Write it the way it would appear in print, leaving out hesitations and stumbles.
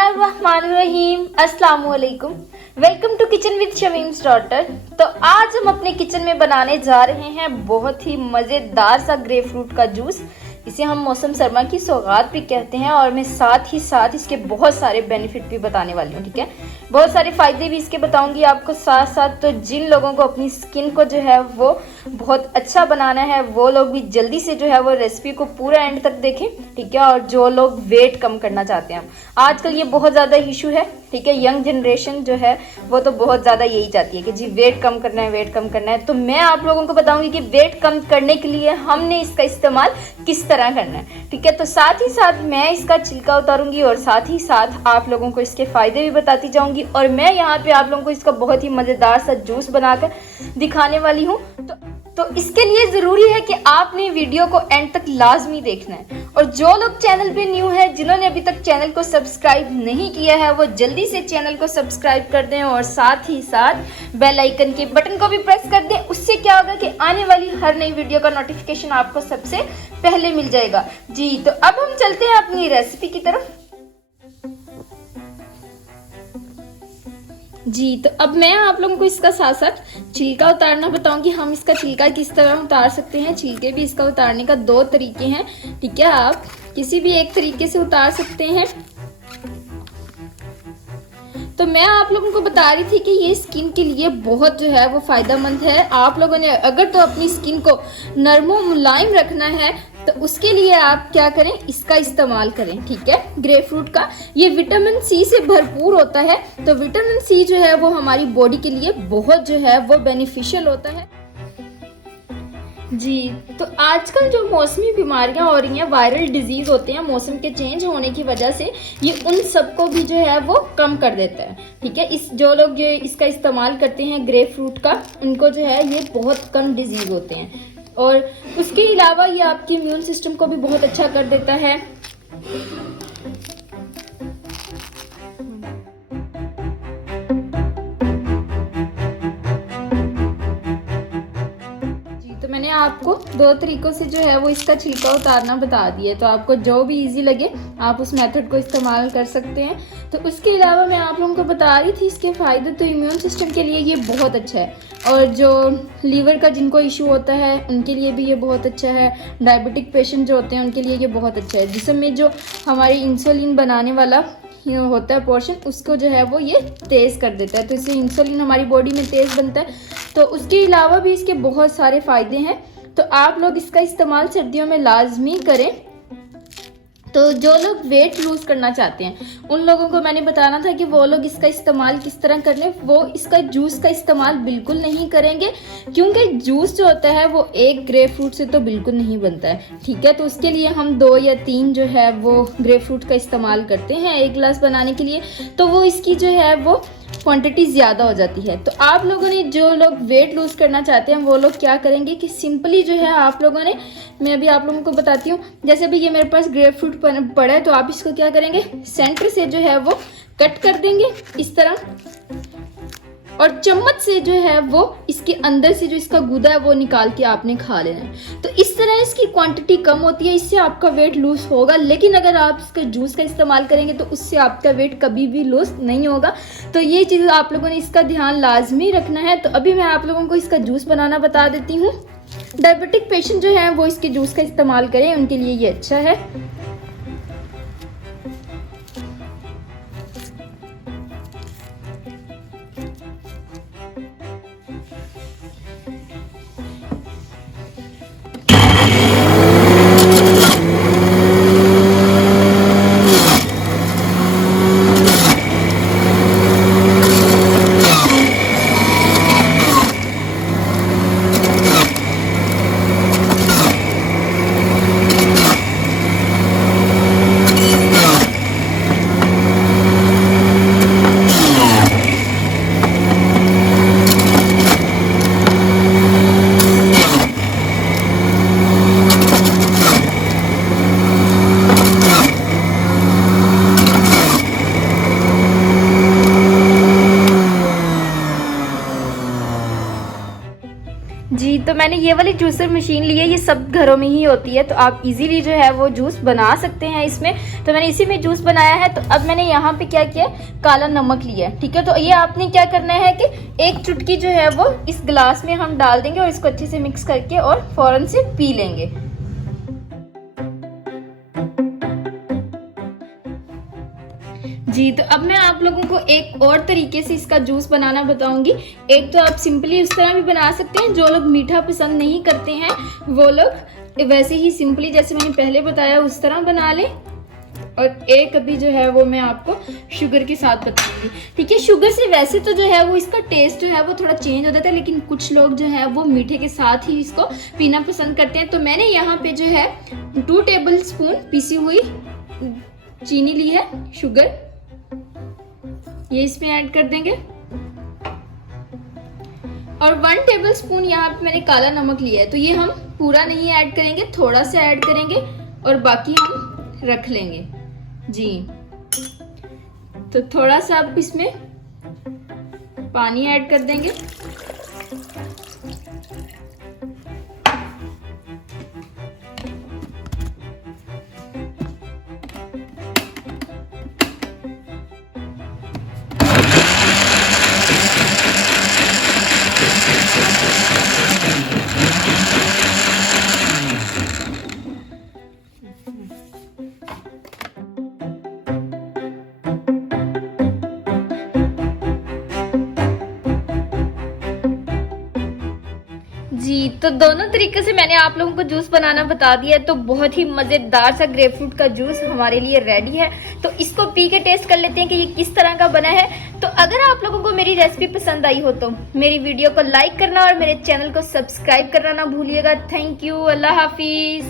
बिस्मिल्लाहिर्रहमानिर्रहीम, अस्सलाम वालेकुम। Welcome to kitchen with Shamim's daughter. तो आज हम अपने किचन में बनाने जा रहे हैं बहुत ही मज़ेदार सा ग्रेप फ्रूट का जूस। इसे हम मौसम सरमा की सौगात भी कहते हैं और मैं साथ ही साथ इसके बहुत सारे बेनिफिट भी बताने वाली हूँ। ठीक है, बहुत सारे फ़ायदे भी इसके बताऊंगी आपको साथ साथ। तो जिन लोगों को अपनी स्किन को जो है वो बहुत अच्छा बनाना है वो लोग भी जल्दी से जो है वो रेसिपी को पूरा एंड तक देखें। ठीक है, और जो लोग वेट कम करना चाहते हैं, आजकल ये बहुत ज़्यादा इशू है। ठीक है, यंग जनरेशन जो है वो तो बहुत ज़्यादा यही चाहती है कि जी वेट कम करना है, वेट कम करना है। तो मैं आप लोगों को बताऊंगी कि वेट कम करने के लिए हमने इसका इस्तेमाल किस तरह करना है। ठीक है, तो साथ ही साथ मैं इसका छिलका उतारूंगी और साथ ही साथ आप लोगों को इसके फ़ायदे भी बताती जाऊंगी। और मैं यहाँ पे आप लोगों को इसका बहुत ही मज़ेदार सा जूस बनाकर दिखाने वाली हूँ। तो इसके लिए ज़रूरी है कि आपने वीडियो को एंड तक लाजमी देखना है। और जो लोग चैनल पे न्यू है, जिन्होंने अभी तक चैनल को सब्सक्राइब नहीं किया है, वो जल्दी से चैनल को सब्सक्राइब कर दें और साथ ही साथ बेल आइकन के बटन को भी प्रेस कर दें। उससे क्या होगा कि आने वाली हर नई वीडियो का नोटिफिकेशन आपको सबसे पहले मिल जाएगा। जी, तो अब हम चलते हैं अपनी रेसिपी की तरफ। जी, तो अब मैं आप लोगों को इसका साथ साथ छिलका उतारना बताऊंगी। हम इसका छिलका किस तरह उतार सकते हैं। छिलके भी इसका उतारने का दो तरीके हैं। ठीक है, आप किसी भी एक तरीके से उतार सकते हैं। तो मैं आप लोगों को बता रही थी कि ये स्किन के लिए बहुत जो है वो फायदेमंद है। आप लोगों ने अगर तो अपनी स्किन को नरम और मुलायम रखना है तो उसके लिए आप क्या करें, इसका इस्तेमाल करें। ठीक है, ग्रेप फ्रूट का ये विटामिन सी से भरपूर होता है। तो विटामिन सी जो है वो हमारी बॉडी के लिए बहुत जो है वो बेनिफिशियल होता है। जी, तो आजकल जो मौसमी बीमारियां हो रही हैं, वायरल डिजीज होते हैं, मौसम के चेंज होने की वजह से ये उन सबको भी जो है वो कम कर देता है। ठीक है, जो लोग जो इसका इस्तेमाल करते हैं ग्रेप फ्रूट का, उनको जो है ये बहुत कम डिजीज होते हैं। और उसके अलावा ये आपके इम्यून सिस्टम को भी बहुत अच्छा कर देता है। मैंने आपको दो तरीकों से जो है वो इसका छिलका उतारना बता दिया है। तो आपको जो भी इजी लगे आप उस मेथड को इस्तेमाल कर सकते हैं। तो उसके अलावा मैं आप लोगों को बता रही थी इसके फ़ायदे। तो इम्यून सिस्टम के लिए ये बहुत अच्छा है। और जो लीवर का जिनको इशू होता है उनके लिए भी ये बहुत अच्छा है। डायबिटिक पेशेंट जो होते हैं उनके लिए ये बहुत अच्छा है। जिसम में जो हमारे इंसुलिन बनाने वाला होता है पोर्शन, उसको जो है वो ये तेज़ कर देता है। तो इससे इंसुलिन हमारी बॉडी में तेज़ बनता है। तो उसके अलावा भी इसके बहुत सारे फ़ायदे हैं। तो आप लोग इसका इस्तेमाल सर्दियों में लाजमी करें। तो जो लोग वेट लूज़ करना चाहते हैं उन लोगों को मैंने बताना था कि वो लोग इसका इस्तेमाल किस तरह कर लें। वो इसका जूस का इस्तेमाल बिल्कुल नहीं करेंगे, क्योंकि जूस जो होता है वो एक ग्रेप फ्रूट से तो बिल्कुल नहीं बनता है। ठीक है, तो उसके लिए हम 2 या 3 जो है वो ग्रेप फ्रूट का इस्तेमाल करते हैं 1 गिलास बनाने के लिए। तो वो इसकी जो है वो क्वांटिटी ज़्यादा हो जाती है। तो आप लोगों ने जो लोग वेट लूज़ करना चाहते हैं वो लोग क्या करेंगे कि सिंपली जो है आप लोगों ने, मैं अभी आप लोगों को बताती हूँ। जैसे अभी ये मेरे पास ग्रेप फ्रूट पड़ा है, तो आप इसको क्या करेंगे, सेंटर से जो है वो कट कर देंगे इस तरह, और चम्मच से जो है वो इसके अंदर से जो इसका गूदा है वो निकाल के आपने खा लेना है। तो इस तरह इसकी क्वांटिटी कम होती है, इससे आपका वेट लूज होगा। लेकिन अगर आप इसके जूस का इस्तेमाल करेंगे तो उससे आपका वेट कभी भी लूज नहीं होगा। तो ये चीज़ आप लोगों ने इसका ध्यान लाजमी रखना है। तो अभी मैं आप लोगों को इसका जूस बनाना बता देती हूँ। डायबिटिक पेशेंट जो है वो इसके जूस का इस्तेमाल करें, उनके लिए ये अच्छा है। मैंने ये वाली जूसर मशीन ली है, ये सब घरों में ही होती है, तो आप इजीली जो है वो जूस बना सकते हैं इसमें। तो मैंने इसी में जूस बनाया है। तो अब मैंने यहाँ पे क्या किया, काला नमक लिया है, ठीक है। तो ये आपने क्या करना है कि एक चुटकी जो है वो इस गिलास में हम डाल देंगे और इसको अच्छे से मिक्स करके और फौरन से पी लेंगे। जी, तो अब मैं आप लोगों को एक और तरीके से इसका जूस बनाना बताऊंगी। एक तो आप सिंपली उस तरह भी बना सकते हैं, जो लोग मीठा पसंद नहीं करते हैं वो लोग वैसे ही सिंपली जैसे मैंने पहले बताया उस तरह बना लें। और एक अभी जो है वो मैं आपको शुगर के साथ बताऊंगी, ठीक है। शुगर से वैसे तो जो है वो इसका टेस्ट जो है वो थोड़ा चेंज हो जाता है, लेकिन कुछ लोग जो है वो मीठे के साथ ही इसको पीना पसंद करते हैं। तो मैंने यहाँ पे जो है 2 टेबल स्पून पिसी हुई चीनी ली है, शुगर, ये इसमें ऐड कर देंगे। और 1 टेबल स्पून यहाँ पे मैंने काला नमक लिया है। तो ये हम पूरा नहीं ऐड करेंगे, थोड़ा सा ऐड करेंगे और बाकी हम रख लेंगे जी। तो थोड़ा सा आप इसमें पानी ऐड कर देंगे। जी, तो दोनों तरीके से मैंने आप लोगों को जूस बनाना बता दिया है। तो बहुत ही मज़ेदार सा ग्रेपफ्रूट का जूस हमारे लिए रेडी है। तो इसको पी के टेस्ट कर लेते हैं कि ये किस तरह का बना है। तो अगर आप लोगों को मेरी रेसिपी पसंद आई हो तो मेरी वीडियो को लाइक करना और मेरे चैनल को सब्सक्राइब करना ना भूलिएगा। थैंक यू, अल्लाह हाफिज़।